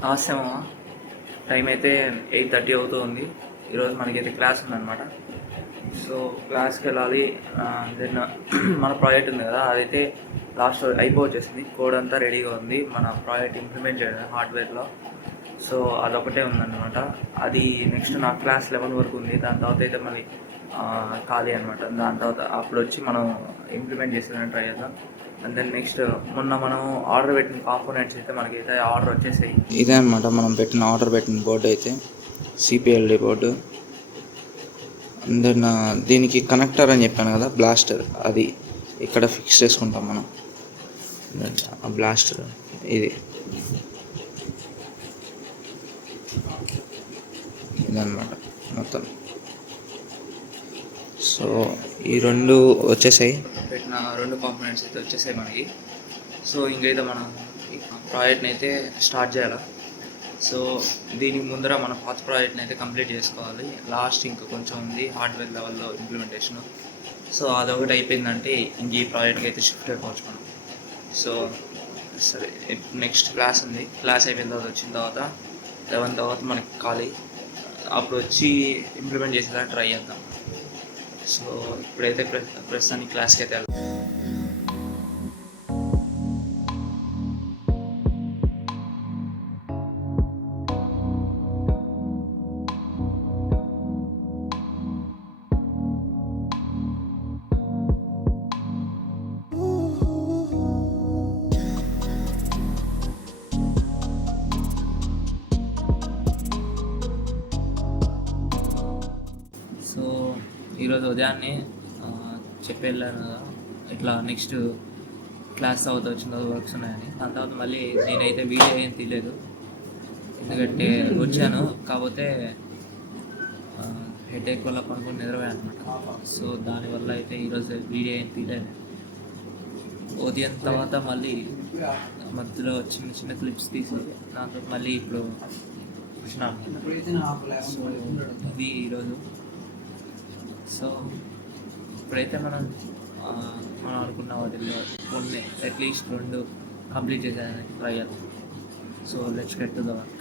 నమస్తే మామ. టైం అయితే 8:30 అవుతుంది. ఈరోజు మనకైతే క్లాస్ ఉందన్నమాట. సో క్లాస్కి వెళ్ళాలి. దెన్ మన ప్రాజెక్ట్ ఉంది కదా, అదైతే లాస్ట్ అయిపోవచ్చేసింది. కోడ్ అంతా రెడీగా ఉంది. మన ప్రాజెక్ట్ ఇంప్లిమెంట్ చేయడం హార్డ్వేర్లో. సో అదొకటే ఉందన్నమాట. అది నెక్స్ట్ నా క్లాస్ 11 వరకు ఉంది. దాని తర్వాత అయితే మళ్ళీ ఖాళీ అనమాట. దాని తర్వాత అప్పుడు వచ్చి మనం ఇంప్లిమెంట్ చేసేదాన్ని ట్రై చేద్దాం. అండ్ దెన్ నెక్స్ట్ మొన్న మనం ఆర్డర్ పెట్టిన కాంపోనెంట్స్ అయితే మనకైతే ఆర్డర్ వచ్చేసాయి. ఇదే అనమాట మనం ఆర్డర్ పెట్టిన బోర్డు అయితే సిపిఎల్డి బోర్డు. అండ్ దెన్ దీనికి కనెక్టర్ అని చెప్పాను కదా, బ్లాస్టర్, అది ఇక్కడ ఫిక్స్ చేసుకుంటాం మనం. ఆ బ్లాస్టర్ ఇది ఇదన్నమాట మొత్తం. సో ఈ రెండు వచ్చేసాయి, పెట్టిన రెండు కాంపోనెంట్స్ అయితే వచ్చేసాయి మనకి. సో ఇంకైతే మనం ప్రాజెక్ట్ని అయితే స్టార్ట్ చేయాలి. సో దీనికి ముందర మన పాత ప్రాజెక్ట్ని అయితే కంప్లీట్ చేసుకోవాలి. లాస్ట్ ఇంకా కొంచెం ఉంది హార్డ్వేర్ లెవెల్లో ఇంప్లిమెంటేషన్. సో అదొకటి అయిపోయిందంటే ఇంక ఈ ప్రాజెక్ట్కి అయితే షిఫ్ట్ అయిపోవచ్చు మనం. సో సరే, నెక్స్ట్ క్లాస్ ఉంది. క్లాస్ అయిపోయిన తర్వాత వచ్చిన తర్వాత 11 తర్వాత మనకి ఖాళీ. అప్పుడు వచ్చి ఇంప్లిమెంట్ చేసేదాన్ని ట్రై చేద్దాం. సో ఇప్పుడైతే ప్రస్తుతానికి క్లాస్కి అయితే వెళ్దాం. సో ఈరోజు ఉదయాన్నే చెప్పెళ్ళాను కదా, ఇట్లా నెక్స్ట్ క్లాస్ తర్వాత వచ్చిన తర్వాత వర్క్స్ ఉన్నాయని. దాని తర్వాత మళ్ళీ నేనైతే వీడియో ఏం తీయలేదు, ఎందుకంటే వచ్చాను కాకపోతే హెడేక్ వల్ల పనుకొని నిద్రపోయాను అనమాట. సో దానివల్ల అయితే ఈరోజు వీడియో ఏం తీయలేదు. ఉదయం తర్వాత మళ్ళీ మధ్యలో చిన్న చిన్న క్లిప్స్ తీసి దాంతో మళ్ళీ ఇప్పుడు వచ్చినాను. సో ఇది ఈరోజు. సో ఇప్పుడైతే మనం అనుకున్న వాటిల్లో కొన్ని అట్లీస్ట్ 2 కంప్లీట్ చేసేదానికి ట్రై చేద్దాం. So let's get to the work.